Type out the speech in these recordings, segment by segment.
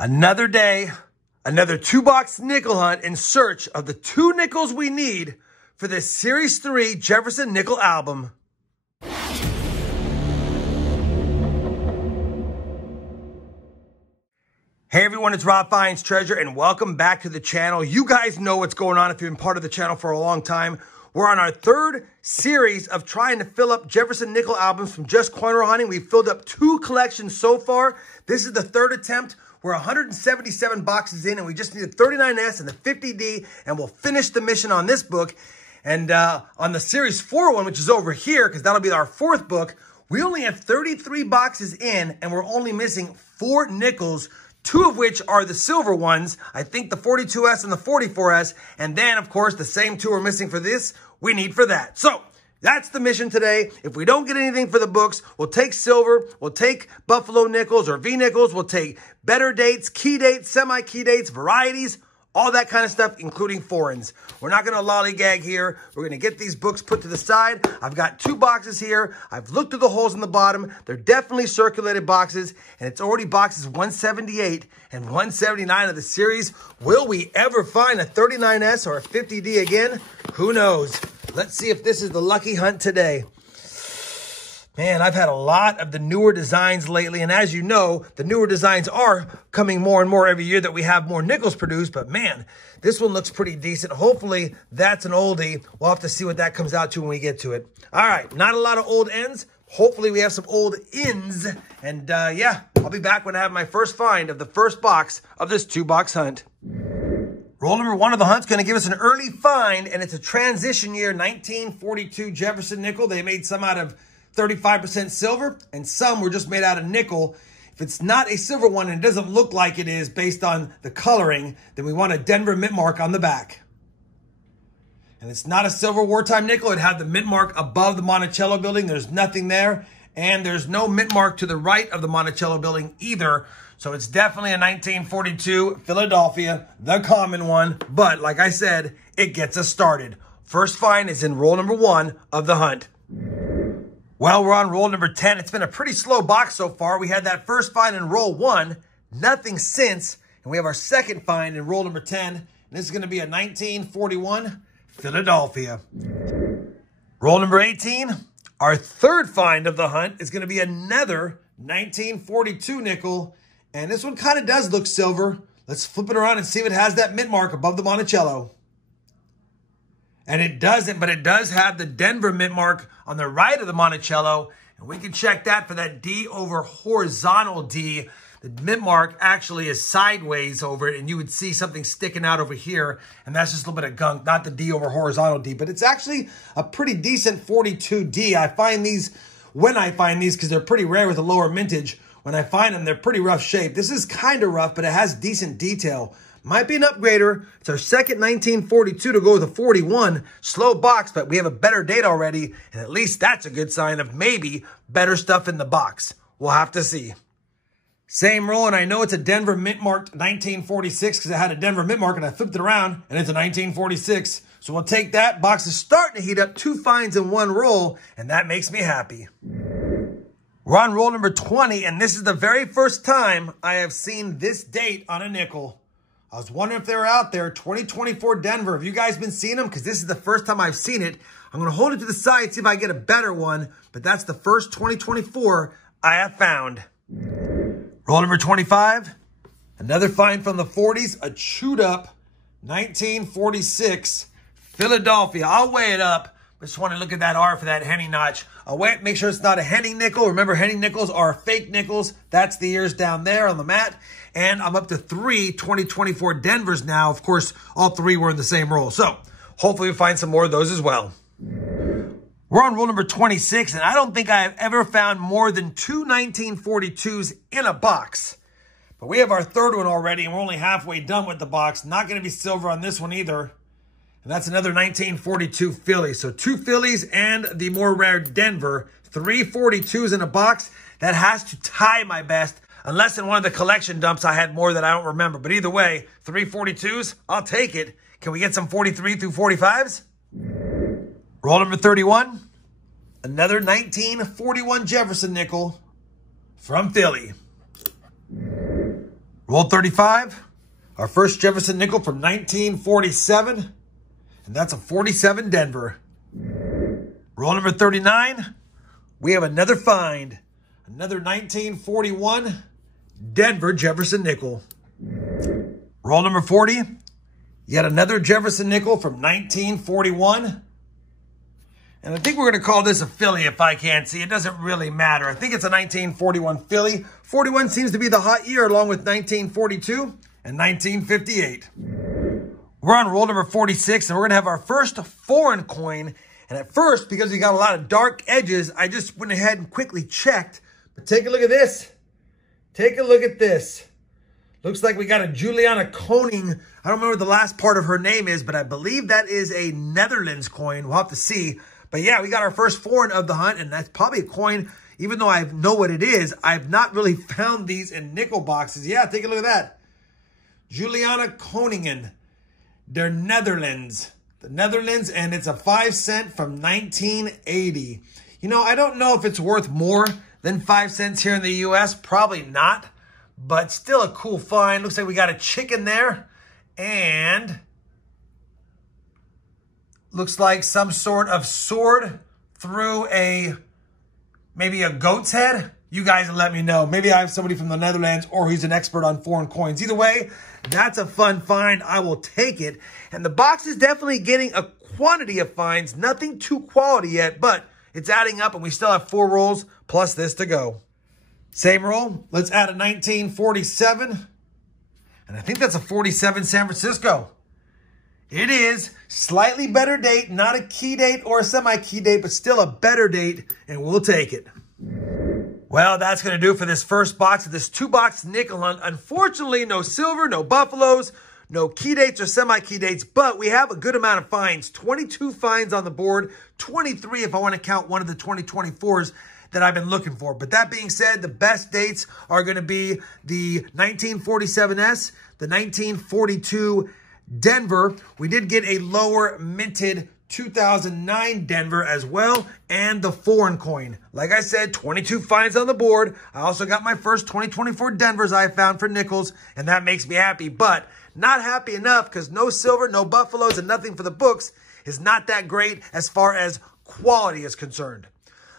Another day, another two-box nickel hunt in search of the two nickels we need for this Series 3 Jefferson nickel album. Hey everyone, it's Rob Finds Treasure and welcome back to the channel. You guys know what's going on if you've been part of the channel for a long time. We're on our third series of trying to fill up Jefferson nickel albums from just coin roll hunting. We've filled up 2 collections so far. This is the third attempt. We're 177 boxes in and we just need a 39S and the 50D and we'll finish the mission on this book. And on the Series 4 one, which is over here, because that'll be our 4th book, we only have 33 boxes in and we're only missing 4 nickels, 2 of which are the silver ones. I think the 42S and the 44S. And then, of course, the same 2 are missing for this. We need for that. So that's the mission today. If we don't get anything for the books, we'll take silver, we'll take Buffalo nickels or V nickels, we'll take better dates, key dates, semi-key dates, varieties, all that kind of stuff, including foreigns. We're not going to lollygag here. We're going to get these books put to the side. I've got 2 boxes here. I've looked at the holes in the bottom. They're definitely circulated boxes, and it's already boxes 178 and 179 of the series. Will we ever find a 39S or a 50D again? Who knows? Let's see if this is the lucky hunt today. Man, I've had a lot of the newer designs lately, and as you know, the newer designs are coming more and more every year that we have more nickels produced, but man, this one looks pretty decent. Hopefully, that's an oldie. We'll have to see what that comes out to when we get to it. All right, not a lot of old ends. Hopefully, we have some old ins, and yeah, I'll be back when I have my first find of the first box of this 2-box hunt. Roll number 1 of the hunt's going to give us an early find, and it's a transition year 1942 Jefferson nickel. They made some out of 35% silver, and some were just made out of nickel. If it's not a silver one and it doesn't look like it is based on the coloring, then we want a Denver mint mark on the back. And it's not a silver wartime nickel. It had the mint mark above the Monticello building. There's nothing there, and there's no mint mark to the right of the Monticello building either. So it's definitely a 1942 Philadelphia, the common one. But like I said, it gets us started. First find is in roll number 1 of the hunt. Well, we're on roll number 10. It's been a pretty slow box so far. We had that first find in roll 1, nothing since. And we have our second find in roll number 10. And this is going to be a 1941 Philadelphia. Roll number 18, our third find of the hunt is going to be another 1942 nickel. And this one kind of does look silver. Let's flip it around and see if it has that mint mark above the Monticello. And it doesn't, but it does have the Denver mint mark on the right of the Monticello. And we can check that for that D over horizontal D. The mint mark actually is sideways over it, and you would see something sticking out over here. And that's just a little bit of gunk, not the D over horizontal D. But it's actually a pretty decent 42D. I find these, when I find these, because they're pretty rare with a lower mintage, when I find them, they're pretty rough shape. This is kind of rough, but it has decent detail. Might be an upgrader. It's our second 1942 to go with a 41. Slow box, but we have a better date already. And at least that's a good sign of maybe better stuff in the box. We'll have to see. Same roll, and I know it's a Denver mint marked 1946 because it had a Denver mint mark and I flipped it around and it's a 1946. So we'll take that. Box is starting to heat up. 2 finds in 1 roll, and that makes me happy. We're on roll number 20, and this is the very first time I have seen this date on a nickel. I was wondering if they were out there. 2024 Denver. Have you guys been seeing them? Because this is the first time I've seen it. I'm going to hold it to the side, see if I get a better one. But that's the first 2024 I have found. Roll number 25. Another find from the 40s. A chewed up 1946 Philadelphia. I'll weigh it up. I just want to look at that R for that Henny notch. I'll wait, make sure it's not a Henny nickel. Remember, Henny nickels are fake nickels. That's the ears down there on the mat. And I'm up to 3 2024 Denvers now. Of course, all 3 were in the same roll. So hopefully we find some more of those as well. We're on roll number 26, and I don't think I have ever found more than 2 1942s in a box. But we have our third one already, and we're only halfway done with the box. Not going to be silver on this one either. And that's another 1942 Philly. So 2 Phillies and the more rare Denver. 3 42s in a box. That has to tie my best. Unless in one of the collection dumps I had more that I don't remember. But either way, 3 42s, I'll take it. Can we get some 43 through 45s? Roll number 31. Another 1941 Jefferson nickel from Philly. Roll 35. Our first Jefferson nickel from 1947. And that's a 47 Denver. Roll number 39. We have another find. Another 1941 Denver Jefferson nickel. Roll number 40. Yet another Jefferson nickel from 1941. And I think we're going to call this a Philly if I can't see. It doesn't really matter. I think it's a 1941 Philly. 41 seems to be the hot year along with 1942 and 1958. We're on roll number 46 and we're going to have our first foreign coin. And at first, because we got a lot of dark edges, I just went ahead and quickly checked. But take a look at this. Take a look at this. Looks like we got a Juliana Koning. I don't remember what the last part of her name is, but I believe that is a Netherlands coin. We'll have to see. But yeah, we got our first foreign of the hunt, and that's probably a coin, even though I know what it is, I've not really found these in nickel boxes. Yeah, take a look at that. Juliana Koningen. They're Netherlands. The Netherlands, and it's a 5 cent from 1980. You know, I don't know if it's worth more than 5 cents here in the U.S. Probably not. But still a cool find. Looks like we got a chicken there. And looks like some sort of sword through maybe a goat's head. You guys let me know. Maybe I have somebody from the Netherlands or he's an expert on foreign coins. Either way, that's a fun find. I will take it. And the box is definitely getting a quantity of finds. Nothing too quality yet, but it's adding up and we still have 4 rolls plus this to go. Same roll. Let's add a 1947. And I think that's a 47 San Francisco. It is. Slightly better date. Not a key date or a semi-key date, but still a better date. And we'll take it. Well, that's going to do it for this first box of this 2-box nickel hunt. Unfortunately, no silver, no buffaloes, no key dates or semi-key dates, but we have a good amount of finds. 22 finds on the board. 23 if I want to count one of the 2024s. That I've been looking for. But that being said, the best dates are going to be the 1947S, the 1942 Denver. We did get a lower minted 2009 Denver as well, and the foreign coin. Like I said, 22 finds on the board. I also got my first 2024 Denvers I found for nickels, and that makes me happy. But not happy enough because no silver, no buffaloes, and nothing for the books is not that great as far as quality is concerned.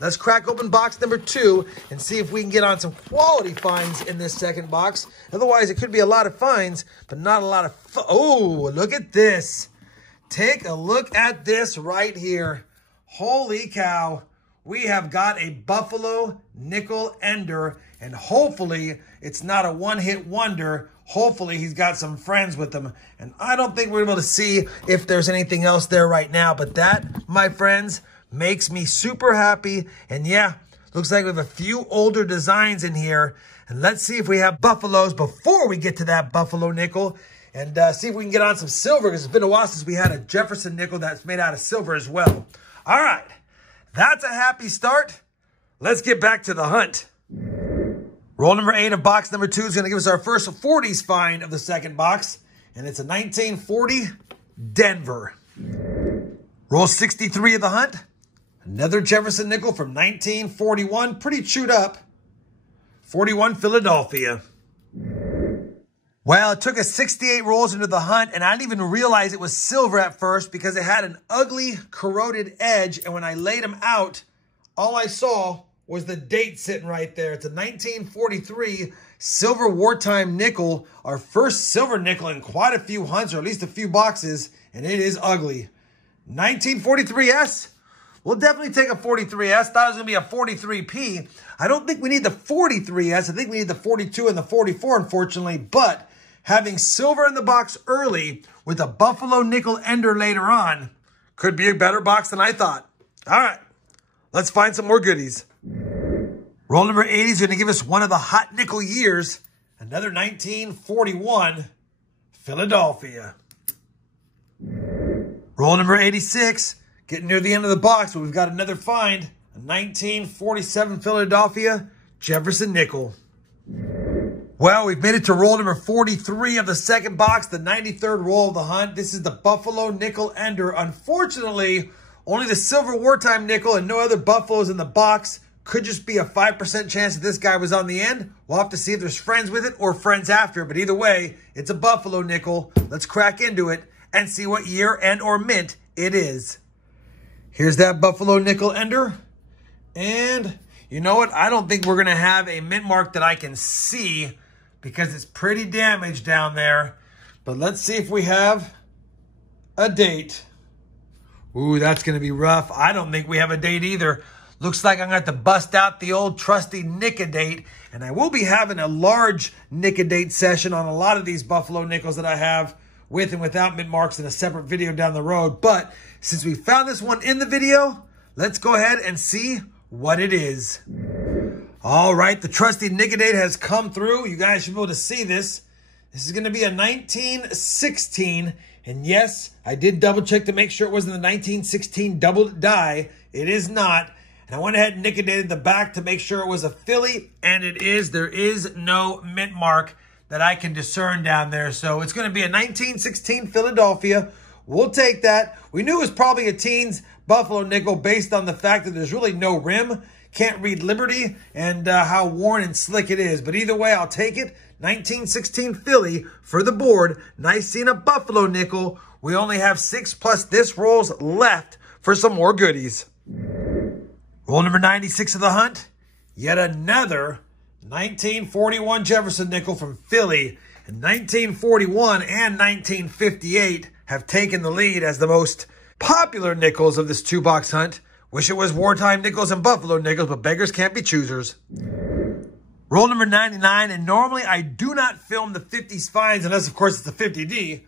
Let's crack open box number 2 and see if we can get on some quality finds in this second box. Otherwise, it could be a lot of finds, but not a lot of... Oh, look at this. Take a look at this right here. Holy cow. We have got a Buffalo Nickel Ender, and hopefully it's not a one-hit wonder. Hopefully he's got some friends with him. And I don't think we're able to see if there's anything else there right now, but that, my friends, makes me super happy. And yeah, looks like we have a few older designs in here. And let's see if we have buffaloes before we get to that buffalo nickel. And see if we can get on some silver, because it's been a while since we had a Jefferson nickel that's made out of silver as well. All right, that's a happy start. Let's get back to the hunt. Roll number 8 of box number 2 is going to give us our first 40s find of the second box. And it's a 1940 Denver. Roll 63 of the hunt. Another Jefferson nickel from 1941. Pretty chewed up. 41 Philadelphia. Well, it took us 68 rolls into the hunt, and I didn't even realize it was silver at first because it had an ugly, corroded edge. And when I laid them out, all I saw was the date sitting right there. It's a 1943 silver wartime nickel. Our first silver nickel in quite a few hunts, or at least a few boxes, and it is ugly. 1943S. We'll definitely take a 43S. Thought it was going to be a 43P. I don't think we need the 43S. I think we need the 42 and the 44, unfortunately. But having silver in the box early with a Buffalo Nickel Ender later on could be a better box than I thought. All right, let's find some more goodies. Roll number 80 is going to give us one of the hot nickel years. Another 1941 Philadelphia. Roll number 86. Getting near the end of the box, but we've got another find. A 1947 Philadelphia Jefferson nickel. Well, we've made it to roll number 43 of the second box, the 93rd roll of the hunt. This is the Buffalo Nickel Ender. Unfortunately, only the silver wartime nickel and no other buffaloes in the box. Could just be a 5% chance that this guy was on the end. We'll have to see if there's friends with it or friends after. But either way, it's a Buffalo nickel. Let's crack into it and see what year and or mint it is. Here's that Buffalo nickel ender. And you know what? I don't think we're going to have a mint mark that I can see because it's pretty damaged down there. But let's see if we have a date. Ooh, that's going to be rough. I don't think we have a date either. Looks like I'm going to have to bust out the old trusty Nic-A-Date. And I will be having a large Nic-A-Date session on a lot of these Buffalo nickels that I have with and without mint marks in a separate video down the road. But since we found this one in the video, let's go ahead and see what it is. All right, the trusty Nic-A-Date has come through. You guys should be able to see this. This is going to be a 1916. And yes, I did double check to make sure it wasn't the 1916 double die. It is not. And I went ahead and Nic-A-Dated the back to make sure it was a Philly, and it is. There is no mint mark that I can discern down there. So it's going to be a 1916 Philadelphia. We'll take that. We knew it was probably a teens Buffalo nickel based on the fact that there's really no rim. Can't read Liberty and how worn and slick it is. But either way, I'll take it. 1916 Philly for the board. Nice seeing a Buffalo nickel. We only have 6 plus this rolls left for some more goodies. Roll number 96 of the hunt. Yet another 1941 Jefferson nickel from Philly. And 1941 and 1958 have taken the lead as the most popular nickels of this 2-box hunt. Wish it was wartime nickels and Buffalo nickels, but beggars can't be choosers. Roll number 99, and normally I do not film the 50s finds unless, of course, it's a 50D.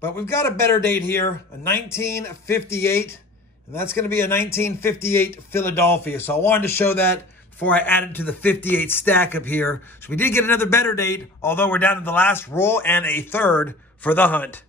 But we've got a better date here, a 1958, and that's going to be a 1958 Philadelphia. So I wanted to show that before I added to the 58 stack up here. So we did get another better date, although we're down to the last roll and a third for the hunt.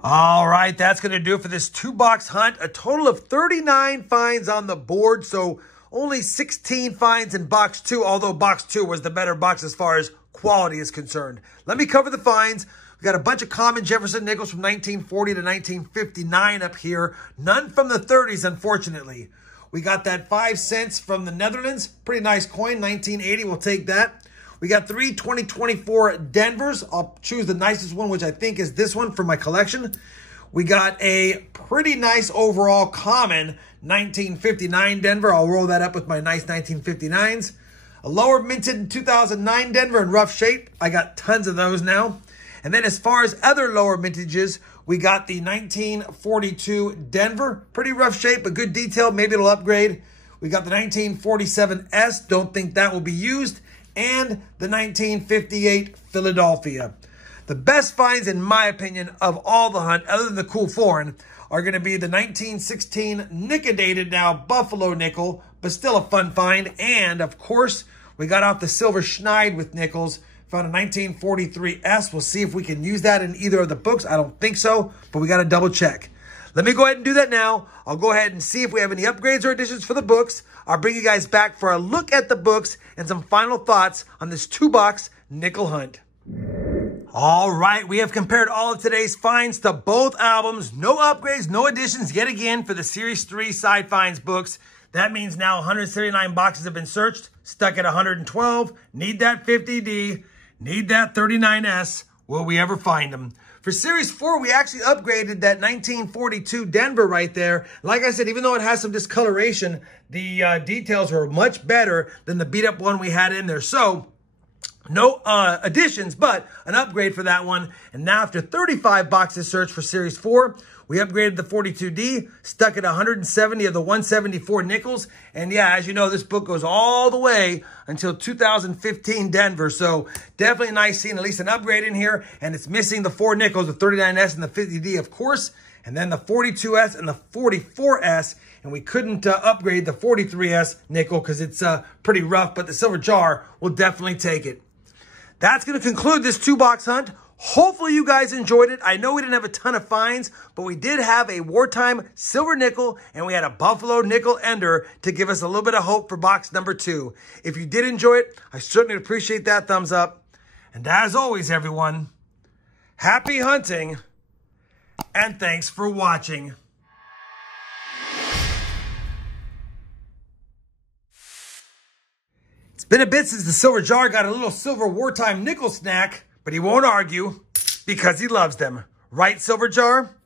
All right, that's going to do it for this 2-box hunt. A total of 39 finds on the board, so only 16 finds in box 2, although box 2 was the better box as far as quality is concerned. Let me cover the finds. We got a bunch of common Jefferson nickels from 1940 to 1959 up here. None from the 30s, unfortunately. We got that 5 cents from the Netherlands. Pretty nice coin, 1980. We'll take that. We got 3 2024 Denvers. I'll choose the nicest one, which I think is this one for my collection. We got a pretty nice overall common 1959 Denver. I'll roll that up with my nice 1959s. A lower minted 2009 Denver in rough shape. I got tons of those now. And then as far as other lower mintages, we got the 1942 Denver. Pretty rough shape, but good detail. Maybe it'll upgrade. We got the 1947 S. Don't think that will be used. And the 1958 Philadelphia. The best finds, in my opinion, of all the hunt, other than the cool foreign, are going to be the 1916 Nic-A-Dated now Buffalo nickel, but still a fun find. And, of course, we got off the silver schneid with nickels. Found a 1943 S. We'll see if we can use that in either of the books. I don't think so, but we got to double check. Let me go ahead and do that now. I'll go ahead and see if we have any upgrades or additions for the books. I'll bring you guys back for a look at the books and some final thoughts on this 2-box nickel hunt. All right, we have compared all of today's finds to both albums. No upgrades, no additions yet again for the Series 3 Side Finds books. That means now 179 boxes have been searched, stuck at 112. Need that 50D, need that 39S. Will we ever find them? For Series 4, we actually upgraded that 1942 Denver right there. Like I said, even though it has some discoloration, the details are much better than the beat-up one we had in there. So, no additions, but an upgrade for that one. And now after 35 boxes searched for Series 4, we upgraded the 42D, stuck at 170 of the 174 nickels. And yeah, as you know, this book goes all the way until 2015 Denver. So definitely nice seeing at least an upgrade in here. And it's missing the 4 nickels, the 39S and the 50D, of course. And then the 42S and the 44S. And we couldn't upgrade the 43S nickel because it's pretty rough. But the silver jar will definitely take it. That's going to conclude this 2-box hunt. Hopefully you guys enjoyed it. I know we didn't have a ton of finds, but we did have a wartime silver nickel, and we had a Buffalo nickel ender to give us a little bit of hope for box number 2. If you did enjoy it, I certainly appreciate that thumbs up. And as always, everyone, happy hunting, and thanks for watching. Been a bit since the Silver Jar got a little silver wartime nickel snack, but he won't argue because he loves them. Right, Silver Jar?